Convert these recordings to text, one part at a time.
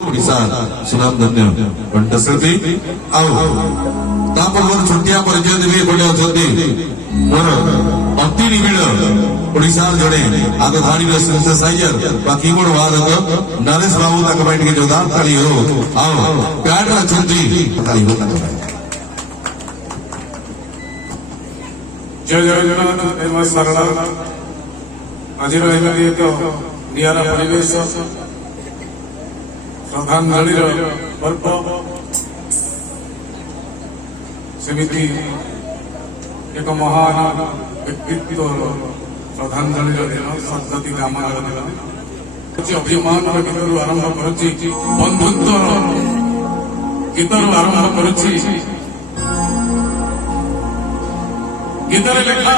ओडिशा सुनाम धन्य कंठशिल्पी छुटिया परिचय देवी एपटे अच्छा मोर अति निबिड़ ओडिशा जड़े आग धाड़ी सिंथेसाइजर बा कीबोर्ड वादक नरेश बाबू तक जोरदार ताली हो प्यार अच्छा ताली हो जय जगन्नाथ एवं सरला आज एक निरा परिवेश श्रद्धांजलि पर्व सेमिति एक महान व्यक्तित्व श्रद्धांजलि दिन सद्गति कामना दिन अभिमान गीतर आरंभ करुच्ची बंधुत्व गीतर आरंभ करुच्ची गीतर लेखा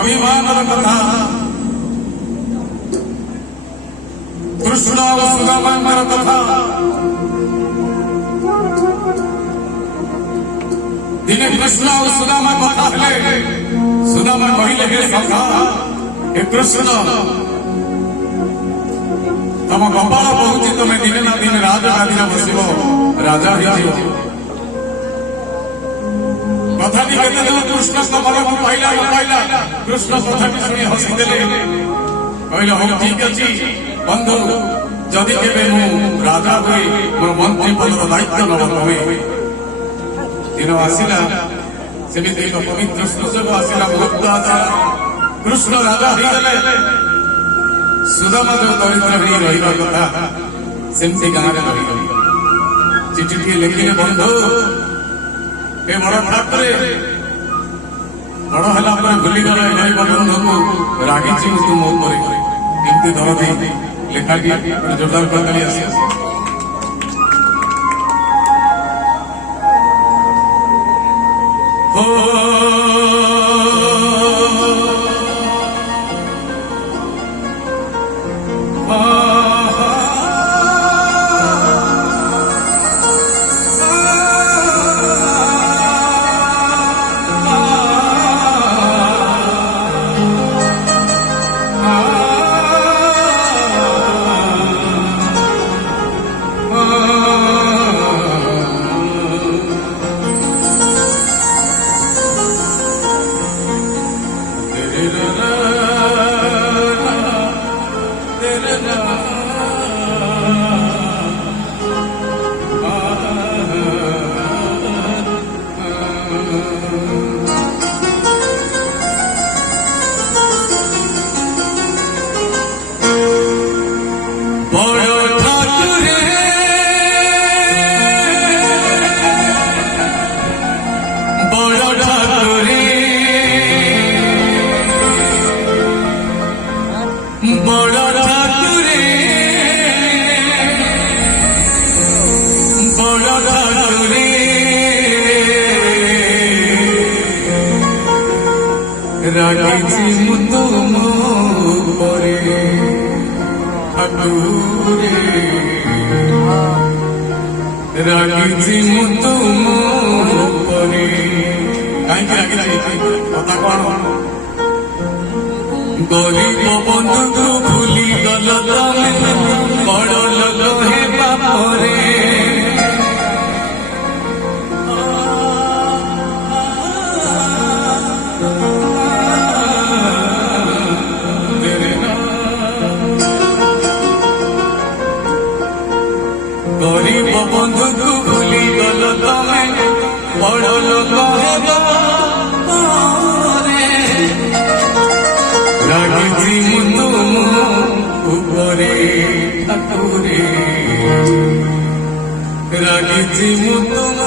अभिमान कथा कृष्ण और सुदामा कथा दिने कृष्ण और सुदामा कथा हेले सुदामा कहले हे सखा हे कृष्ण तम कपाल पहुंची तुम्हें दिने ना दिन राजा गादी बसब राजा कथा कृष्ण मन को पाइला कृष्ण कथा शुणी हसीदेले कहले हम ठीक अच्छी बंधु जदि केवे मु राजा हुए मोर मंत्री पदर दायित्व नब तुम्हें दिन आसला सेमिति एक पवित्र सुযোগ आसला मुहूर्त आसला कृष्ण राजा होगले सुदामा जो दरिद्र हो रही कथा सेमती गाँव में रही चिठी लिखिले बंधु ए बड़ ठाकुरे बड़ है भूलीगल भाई बंधु को रागिची तुम एमती दरदी लेखा जोरदार करताली आसी रागिची मुतु मोरे ठाकुरे रागिची मुतु मोरे कहीं कथा कौन गरीब बंधु को भूली गल तमें बड़ लोग हे बापरे गरीब बंधु को भूली गल तमें बड़ लोग रागिची तुम उपरे ठाकुरे रागिची तुम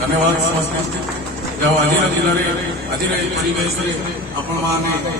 ଧନ୍ୟବାଦ ସମସ୍ତେ ଯାହା ଆଜିର ଜିଲ୍ଲାରେ ଆଜିର ଏହି ପରିବେଶରେ ଆପଣମାନେ